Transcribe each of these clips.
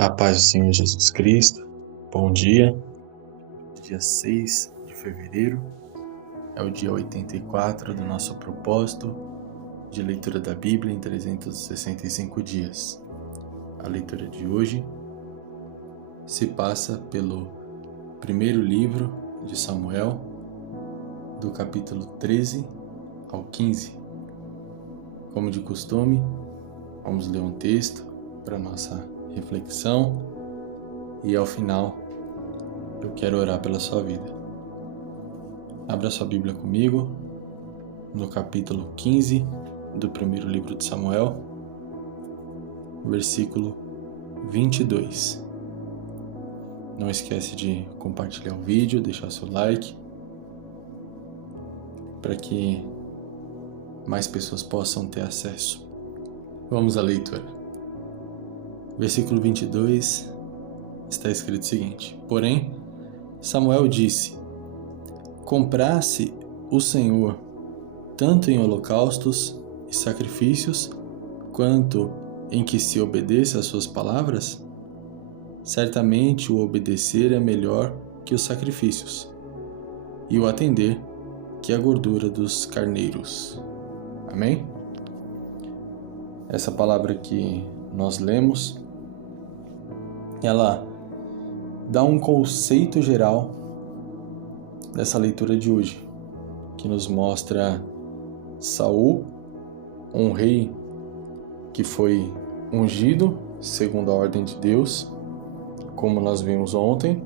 A paz do Senhor Jesus Cristo. Bom dia. Dia 6 de fevereiro é o dia 84 do nosso propósito de leitura da Bíblia em 365 dias. A leitura de hoje se passa pelo primeiro livro de Samuel, do capítulo 13 ao 15. Como de costume, vamos ler um texto para nossa reflexão e ao final eu quero orar pela sua vida. Abra sua Bíblia comigo no capítulo 15 do primeiro livro de Samuel, versículo 22. Não esquece de compartilhar o vídeo, deixar seu like para que mais pessoas possam ter acesso. Vamos à leitura. Versículo 22 está escrito o seguinte: Porém, Samuel disse: Comprasse o Senhor tanto em holocaustos e sacrifícios, quanto em que se obedeça às suas palavras? Certamente o obedecer é melhor que os sacrifícios, e o atender que a gordura dos carneiros. Amém? Essa palavra que nós lemos, ela dá um conceito geral dessa leitura de hoje, que nos mostra Saul, um rei que foi ungido segundo a ordem de Deus, como nós vimos ontem,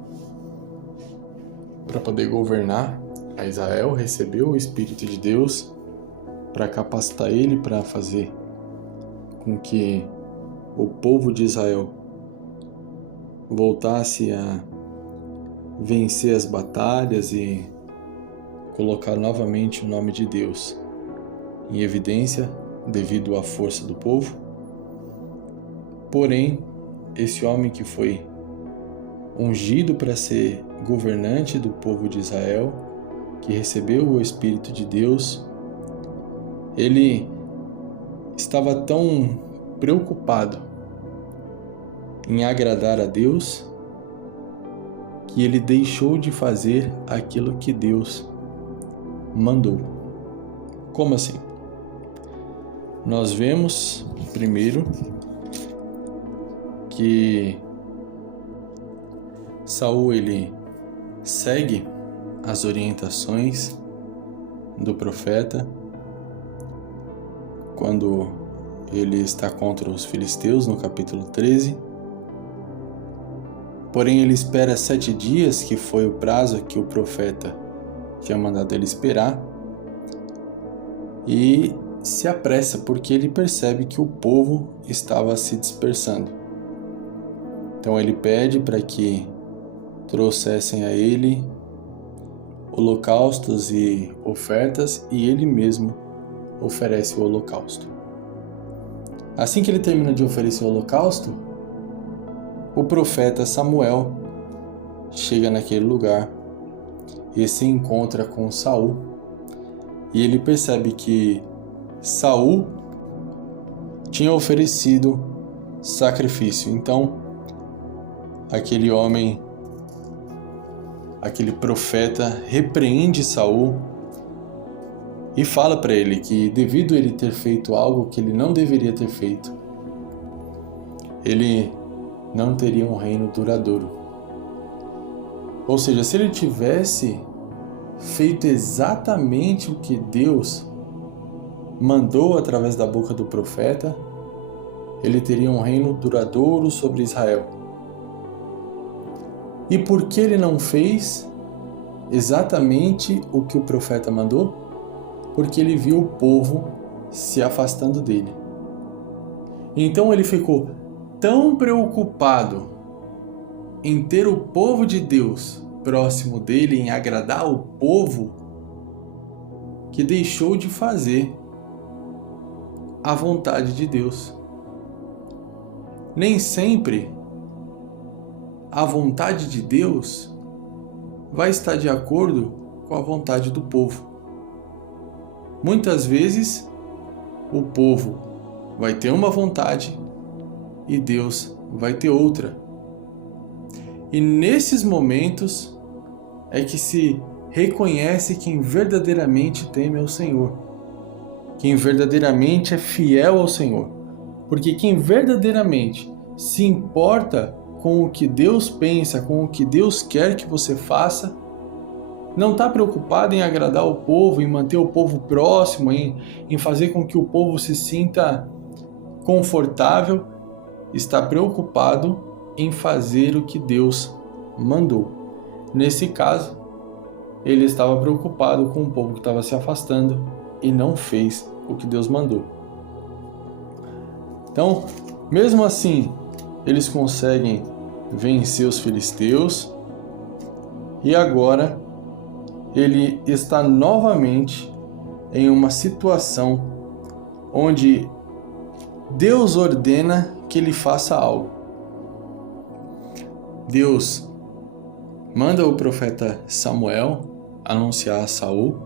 para poder governar a Israel, recebeu o Espírito de Deus para capacitar ele para fazer com que o povo de Israel voltasse a vencer as batalhas e colocar novamente o nome de Deus em evidência devido à força do povo. Porém, esse homem que foi ungido para ser governante do povo de Israel, que recebeu o Espírito de Deus, ele estava tão preocupado em agradar a Deus que ele deixou de fazer aquilo que Deus mandou. Como assim? Nós vemos primeiro que Saul ele segue as orientações do profeta quando ele está contra os filisteus no capítulo 13. Porém, ele espera 7 dias, que foi o prazo que o profeta tinha mandado ele esperar, e se apressa porque ele percebe que o povo estava se dispersando. Então ele pede para que trouxessem a ele holocaustos e ofertas, e ele mesmo oferece o holocausto. Assim que ele termina de oferecer o holocausto, o profeta Samuel chega naquele lugar e se encontra com Saul, e ele percebe que Saul tinha oferecido sacrifício. Então, aquele homem, aquele profeta, repreende Saul e fala para ele que, devido a ele ter feito algo que ele não deveria ter feito, ele não teria um reino duradouro. Ou seja, se ele tivesse feito exatamente o que Deus mandou através da boca do profeta, ele teria um reino duradouro sobre Israel. E por que ele não fez exatamente o que o profeta mandou? Porque ele viu o povo se afastando dele. Então ele ficou tão preocupado em ter o povo de Deus próximo dele, em agradar o povo, que deixou de fazer a vontade de Deus. Nem sempre a vontade de Deus vai estar de acordo com a vontade do povo. Muitas vezes o povo vai ter uma vontade e Deus vai ter outra. E nesses momentos é que se reconhece quem verdadeiramente teme ao Senhor, quem verdadeiramente é fiel ao Senhor. Porque quem verdadeiramente se importa com o que Deus pensa, com o que Deus quer que você faça, não está preocupado em agradar o povo, em manter o povo próximo, em fazer com que o povo se sinta confortável, está preocupado em fazer o que Deus mandou. Nesse caso, ele estava preocupado com o povo que estava se afastando e não fez o que Deus mandou. Então, mesmo assim, eles conseguem vencer os filisteus e agora ele está novamente em uma situação onde Deus ordena que ele faça algo. Deus manda o profeta Samuel anunciar a Saul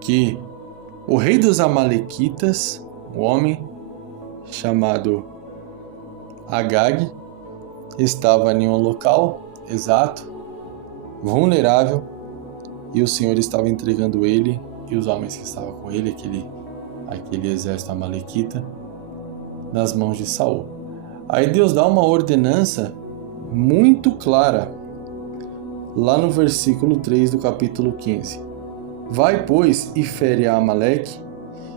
que o rei dos Amalequitas, um homem chamado Agag, estava em um local exato, vulnerável, e o Senhor estava entregando ele e os homens que estavam com ele, aquele exército amalequita, nas mãos de Saul. Aí Deus dá uma ordenança muito clara, lá no versículo 3 do capítulo 15. Vai, pois, e fere a Amaleque,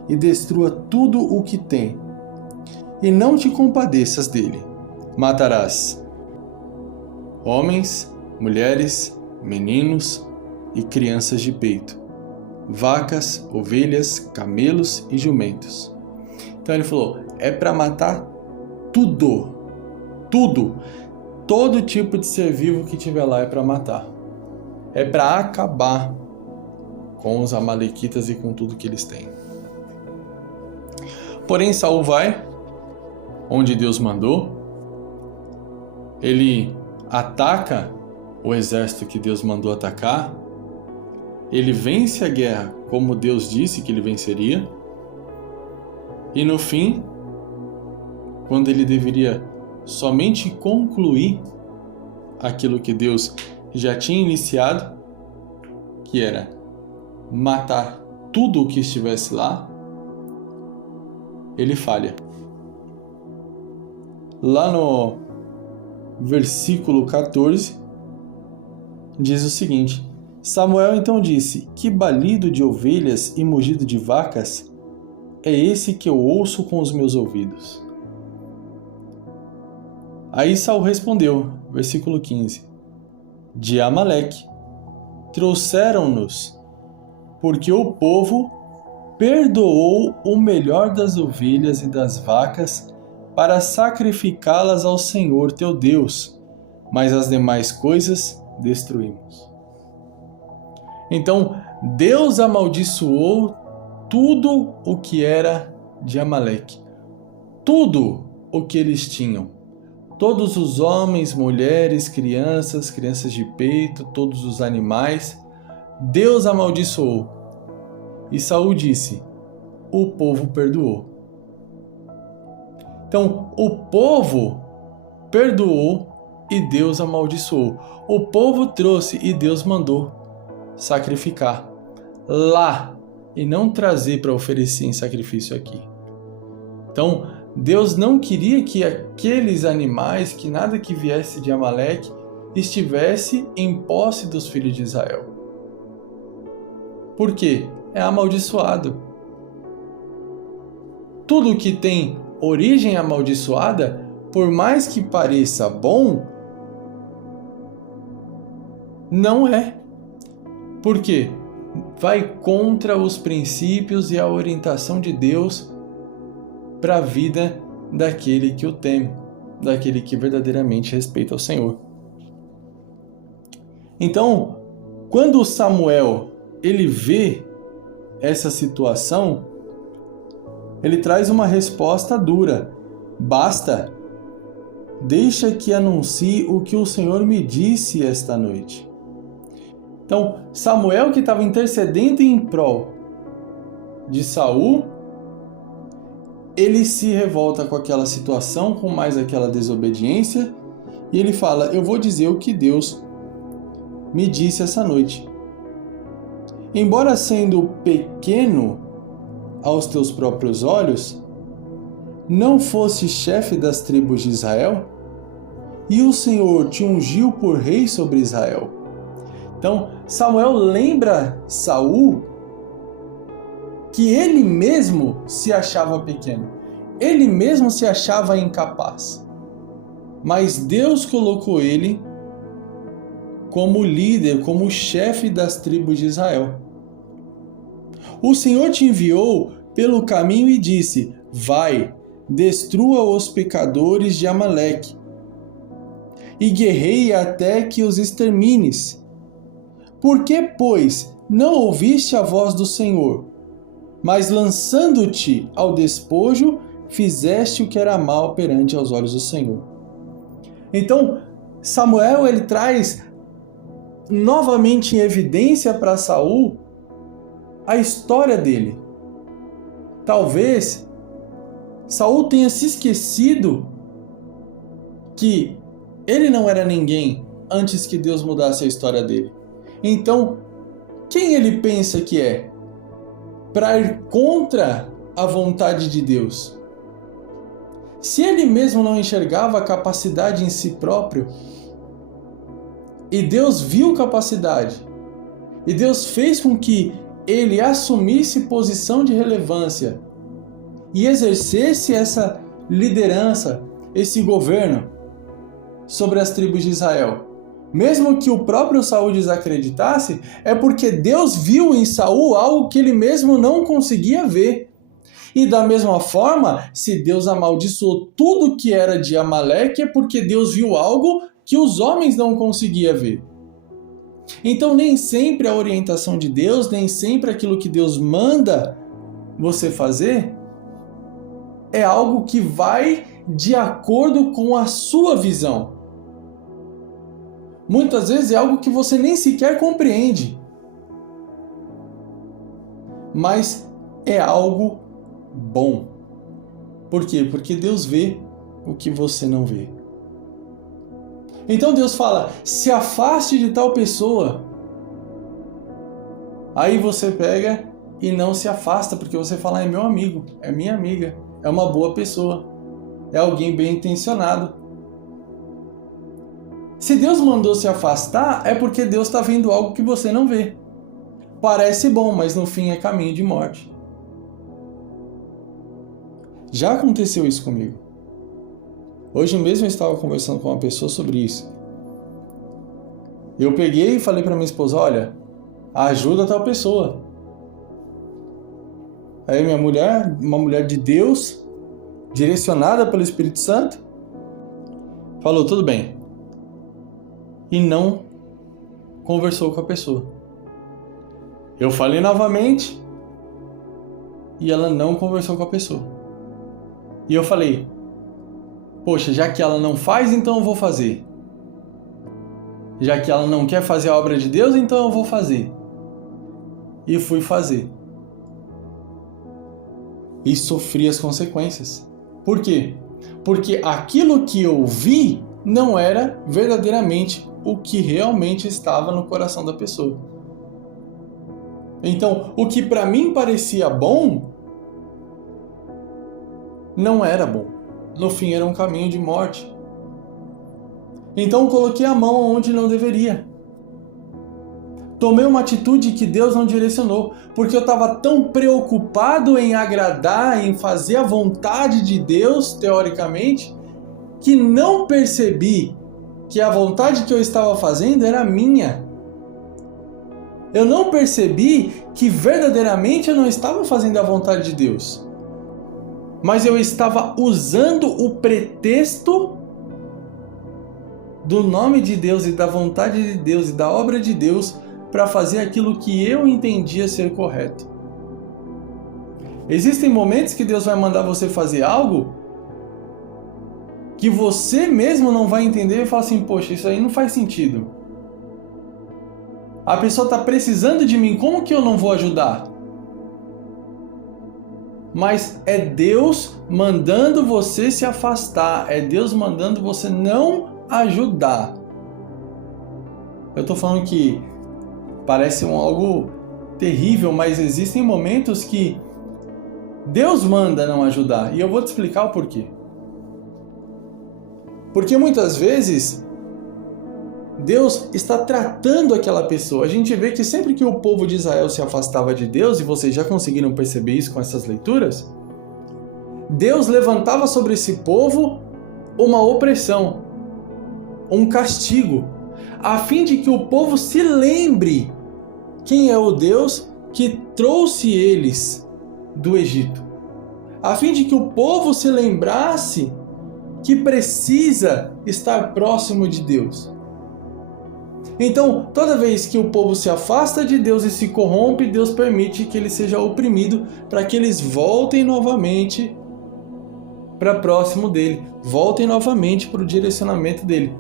e destrua tudo o que tem, e não te compadeças dele. Matarás homens, mulheres, meninos e crianças de peito, vacas, ovelhas, camelos e jumentos. Então ele falou, é para matar tudo, todo tipo de ser vivo que tiver lá é para matar. É para acabar com os amalequitas e com tudo que eles têm. Porém, Saul vai onde Deus mandou, ele ataca o exército que Deus mandou atacar, ele vence a guerra como Deus disse que ele venceria, e no fim, quando ele deveria somente concluir aquilo que Deus já tinha iniciado, que era matar tudo o que estivesse lá, ele falha. Lá no versículo 14, diz o seguinte: Samuel então disse, que balido de ovelhas e mugido de vacas é esse que eu ouço com os meus ouvidos? Aí Saul respondeu, versículo 15, de Amaleque trouxeram-nos, porque o povo perdoou o melhor das ovelhas e das vacas para sacrificá-las ao Senhor teu Deus, mas as demais coisas destruímos. Então, Deus amaldiçoou tudo o que era de Amaleque, tudo o que eles tinham, todos os homens, mulheres, crianças de peito, todos os animais, Deus amaldiçoou. E Saul disse, o povo perdoou. Então, o povo perdoou e Deus amaldiçoou. O povo trouxe e Deus mandou sacrificar lá e não trazer para oferecer em sacrifício aqui. Então, Deus não queria que aqueles animais, que nada que viesse de Amaleque, estivesse em posse dos filhos de Israel. Por quê? É amaldiçoado. Tudo que tem origem amaldiçoada, por mais que pareça bom, não é. Por quê? Vai contra os princípios e a orientação de Deus para a vida daquele que o teme, daquele que verdadeiramente respeita o Senhor. Então, quando Samuel ele vê essa situação, ele traz uma resposta dura. Basta, deixa que anuncie o que o Senhor me disse esta noite. Então, Samuel, que estava intercedendo em prol de Saul, ele se revolta com aquela situação, com mais aquela desobediência, E ele fala: eu vou dizer o que Deus me disse essa noite. Embora sendo pequeno aos teus próprios olhos, não fosse chefe das tribos de Israel, e o Senhor te ungiu por rei sobre Israel. Então, Samuel lembra Saul que ele mesmo se achava pequeno, ele mesmo se achava incapaz, mas Deus colocou ele como líder, como chefe das tribos de Israel. O Senhor te enviou pelo caminho e disse: vai, destrua os pecadores de Amaleque e guerreie até que os extermines. Por que, pois, não ouviste a voz do Senhor, mas lançando-te ao despojo, fizeste o que era mal perante aos olhos do Senhor? Então, Samuel ele traz novamente em evidência para Saul a história dele. Talvez Saul tenha se esquecido que ele não era ninguém antes que Deus mudasse a história dele. Então, quem ele pensa que é para ir contra a vontade de Deus? Se ele mesmo não enxergava a capacidade em si próprio, e Deus viu capacidade, e Deus fez com que ele assumisse posição de relevância e exercesse essa liderança, esse governo sobre as tribos de Israel, mesmo que o próprio Saul desacreditasse, é porque Deus viu em Saul algo que ele mesmo não conseguia ver. E da mesma forma, se Deus amaldiçoou tudo que era de Amaleque, é porque Deus viu algo que os homens não conseguiam ver. Então nem sempre a orientação de Deus, nem sempre aquilo que Deus manda você fazer é algo que vai de acordo com a sua visão. Muitas vezes é algo que você nem sequer compreende. Mas é algo bom. Por quê? Porque Deus vê o que você não vê. Então Deus fala: se afaste de tal pessoa. Aí você pega e não se afasta, porque você fala: é meu amigo, é minha amiga, é uma boa pessoa, é alguém bem intencionado. Se Deus mandou se afastar, é porque Deus está vendo algo que você não vê. Parece bom, mas no fim é caminho de morte. Já aconteceu isso comigo. Hoje mesmo eu estava conversando com uma pessoa sobre isso. Eu peguei e falei para minha esposa: olha, ajuda tal pessoa. Aí minha mulher, uma mulher de Deus, direcionada pelo Espírito Santo, falou: tudo bem. E não conversou com a pessoa. Eu falei novamente e ela não conversou com a pessoa. E eu falei: poxa, já que ela não faz, então eu vou fazer. Já que ela não quer fazer a obra de Deus, então eu vou fazer. E fui fazer. E sofri as consequências. Por quê? Porque aquilo que eu vi não era verdadeiramente o que realmente estava no coração da pessoa. Então, o que para mim parecia bom, não era bom. No fim, era um caminho de morte. Então, coloquei a mão onde não deveria. Tomei uma atitude que Deus não direcionou, porque eu estava tão preocupado em agradar, em fazer a vontade de Deus, teoricamente, que não percebi que a vontade que eu estava fazendo era minha. Eu não percebi que verdadeiramente eu não estava fazendo a vontade de Deus. Mas eu estava usando o pretexto do nome de Deus e da vontade de Deus e da obra de Deus para fazer aquilo que eu entendia ser correto. Existem momentos que Deus vai mandar você fazer algo que você mesmo não vai entender e fala assim: poxa, isso aí não faz sentido. A pessoa está precisando de mim, como que eu não vou ajudar? Mas é Deus mandando você se afastar, é Deus mandando você não ajudar. Eu estou falando que parece algo terrível, mas existem momentos que Deus manda não ajudar. E eu vou te explicar o porquê. Porque muitas vezes Deus está tratando aquela pessoa. A gente vê que sempre que o povo de Israel se afastava de Deus, e vocês já conseguiram perceber isso com essas leituras, Deus levantava sobre esse povo uma opressão, um castigo, a fim de que o povo se lembre quem é o Deus que trouxe eles do Egito. A fim de que o povo se lembrasse que precisa estar próximo de Deus. Então, toda vez que o povo se afasta de Deus e se corrompe, Deus permite que ele seja oprimido para que eles voltem novamente para próximo dele, voltem novamente para o direcionamento dele.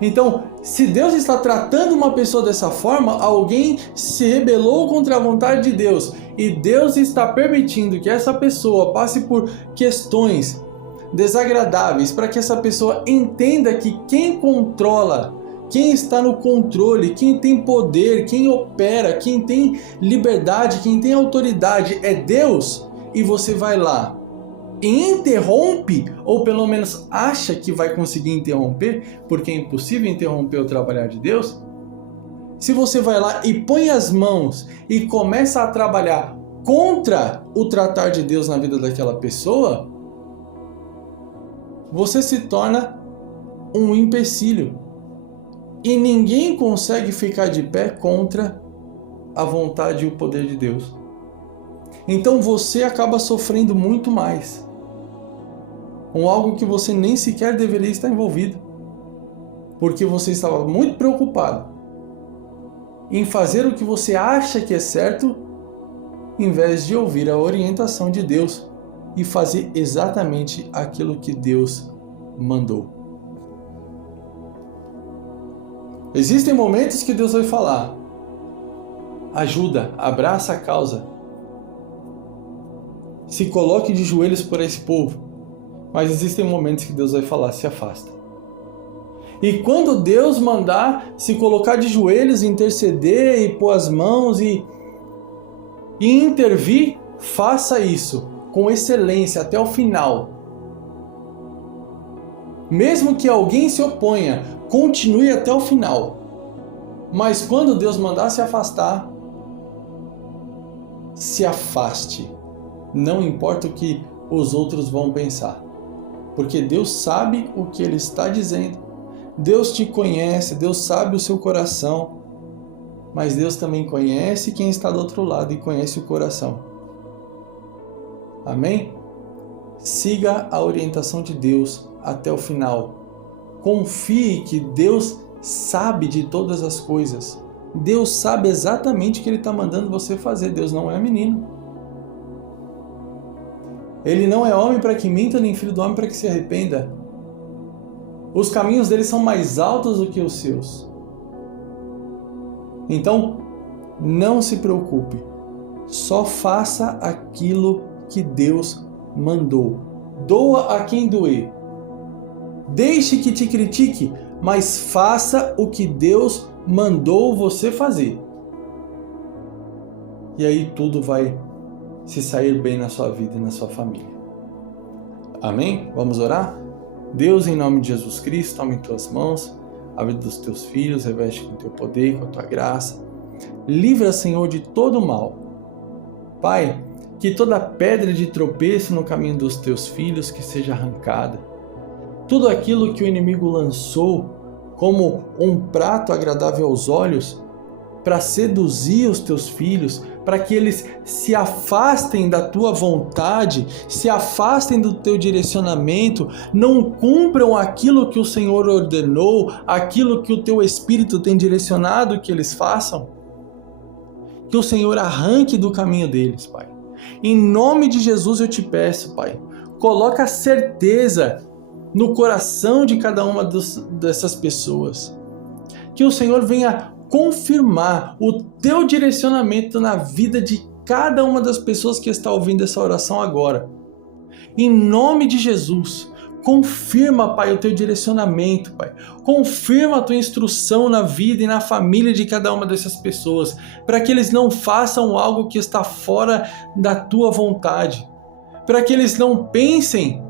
Então, se Deus está tratando uma pessoa dessa forma, alguém se rebelou contra a vontade de Deus e Deus está permitindo que essa pessoa passe por questões desagradáveis para que essa pessoa entenda que quem controla, quem está no controle, quem tem poder, quem opera, quem tem liberdade, quem tem autoridade é Deus, e você vai lá e interrompe, ou pelo menos acha que vai conseguir interromper, porque é impossível interromper o trabalhar de Deus. Se você vai lá e põe as mãos e começa a trabalhar contra o tratar de Deus na vida daquela pessoa, você se torna um empecilho. E ninguém consegue ficar de pé contra a vontade e o poder de Deus. Então você acaba sofrendo muito mais com algo que você nem sequer deveria estar envolvido, porque você estava muito preocupado em fazer o que você acha que é certo, em vez de ouvir a orientação de Deus e fazer exatamente aquilo que Deus mandou. Existem momentos que Deus vai falar: ajuda, abraça a causa, se coloque de joelhos por esse povo. Mas existem momentos que Deus vai falar: se afasta. E quando Deus mandar se colocar de joelhos, interceder e pôr as mãos e intervir, faça isso com excelência até o final. Mesmo que alguém se oponha, continue até o final. Mas quando Deus mandar se afastar, se afaste. Não importa o que os outros vão pensar. Porque Deus sabe o que Ele está dizendo. Deus te conhece, Deus sabe o seu coração. Mas Deus também conhece quem está do outro lado e conhece o coração. Amém? Siga a orientação de Deus até o final. Confie que Deus sabe de todas as coisas. Deus sabe exatamente o que Ele está mandando você fazer. Deus não é menino. Ele não é homem para que minta, nem filho do homem para que se arrependa. Os caminhos dele são mais altos do que os seus. Então, não se preocupe. Só faça aquilo que Deus mandou. Doa a quem doer. Deixe que te critique, mas faça o que Deus mandou você fazer. E aí tudo vai se sair bem na sua vida e na sua família. Amém? Vamos orar? Deus, em nome de Jesus Cristo, toma em tuas mãos a vida dos teus filhos, reveste com teu poder, com a tua graça. Livra, Senhor, de todo o mal. Pai, que toda pedra de tropeço no caminho dos teus filhos que seja arrancada. Tudo aquilo que o inimigo lançou como um prato agradável aos olhos para seduzir os teus filhos, para que eles se afastem da tua vontade, se afastem do teu direcionamento, não cumpram aquilo que o Senhor ordenou, aquilo que o teu Espírito tem direcionado que eles façam. Que o Senhor arranque do caminho deles, Pai. Em nome de Jesus eu te peço, Pai, coloca certeza no coração de cada uma dessas pessoas. Que o Senhor venha confirmar o teu direcionamento na vida de cada uma das pessoas que está ouvindo essa oração agora. Em nome de Jesus, Confirma, Pai, o teu direcionamento, Pai. Confirma a tua instrução na vida e na família de cada uma dessas pessoas, para que eles não façam algo que está fora da tua vontade, para que eles não pensem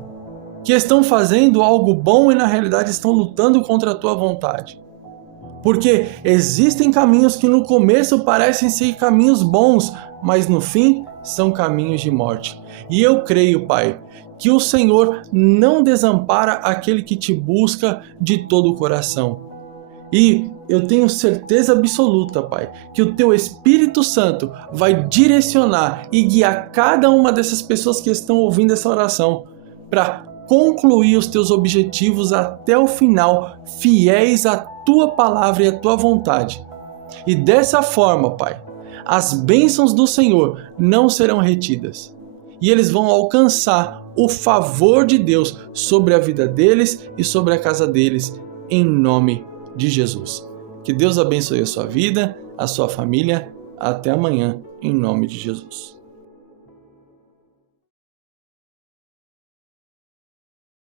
que estão fazendo algo bom e na realidade estão lutando contra a tua vontade. Porque existem caminhos que no começo parecem ser caminhos bons, mas no fim são caminhos de morte. E eu creio, Pai, que o Senhor não desampara aquele que te busca de todo o coração. E eu tenho certeza absoluta, Pai, que o teu Espírito Santo vai direcionar e guiar cada uma dessas pessoas que estão ouvindo essa oração para concluir os teus objetivos até o final, fiéis à tua palavra e à tua vontade. E dessa forma, Pai, as bênçãos do Senhor não serão retidas. E eles vão alcançar o favor de Deus sobre a vida deles e sobre a casa deles, em nome de Jesus. Que Deus abençoe a sua vida, a sua família. Até amanhã, em nome de Jesus.